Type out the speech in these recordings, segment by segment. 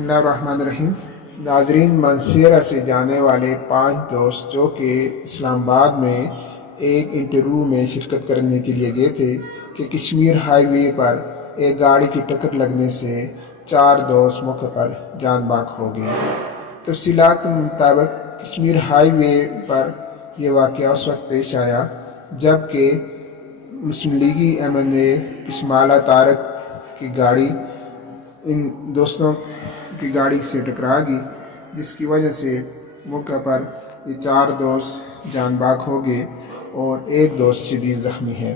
بسم اللہ الرحمن الرحیم۔ ناظرین، منصیرہ سے جانے والے 5 دوست جو کہ اسلام آباد میں ایک انٹرویو میں شرکت کرنے کے لیے گئے تھے کہ کشمیر ہائی وے پر ایک گاڑی کی ٹکر لگنے سے 4 دوست موقع پر جان باک ہو گئے۔ تفصیلات کے مطابق کشمیر ہائی وے پر یہ واقعہ اس وقت پیش آیا جب کہ مسلم لیگی MNA کشمالہ طارق کی گاڑی ان دوستوں کی گاڑی سے ٹکرا گئی، جس کی وجہ سے موقع پر یہ 4 دوست جان باک ہو گئے اور ایک دوست شدید زخمی ہے۔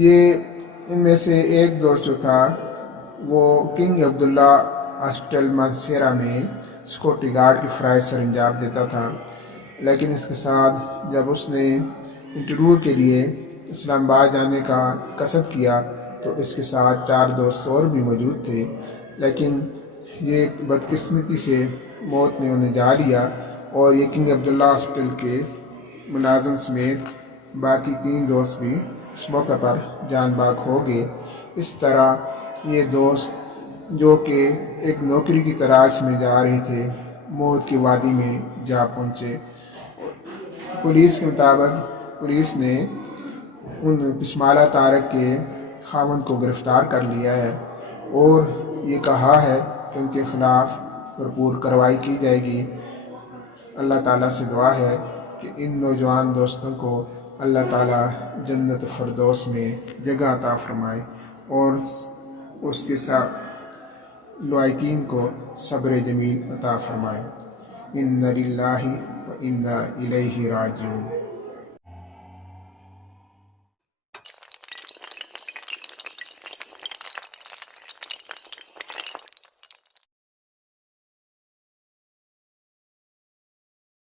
یہ ان میں سے ایک دوست جو تھا وہ کنگ عبداللہ ہاسپٹل منصیرہ میں سیکورٹی گارڈ کی فرائض سر انجام دیتا تھا، لیکن اس کے ساتھ جب اس نے انٹرویو کے لیے اسلام آباد جانے کا قصد کیا تو اس کے ساتھ 4 دوست اور بھی موجود تھے، لیکن یہ بدقسمتی سے موت نے انہیں جا لیا اور یہ کنگ عبداللہ ہاسپٹل کے ملازم سمیت باقی 3 دوست بھی اس موقع پر جان باک ہو گئے۔ اس طرح یہ دوست جو کہ ایک نوکری کی تلاش میں جا رہے تھے موت کی وادی میں جا پہنچے۔ پولیس کے مطابق پولیس نے ان کشمالہ طارق کے خاوند کو گرفتار کر لیا ہے اور یہ کہا ہے کہ ان کے خلاف بھرپور کارروائی کی جائے گی۔ اللہ تعالیٰ سے دعا ہے کہ ان نوجوان دوستوں کو اللہ تعالیٰ جنت فردوس میں جگہ عطا فرمائے اور اس کے ساتھ لائقین کو صبر جمیل عطا فرمائے۔ اِنَّ لِلَّهِ وَإِنَّا إِلَيْهِ راجعون۔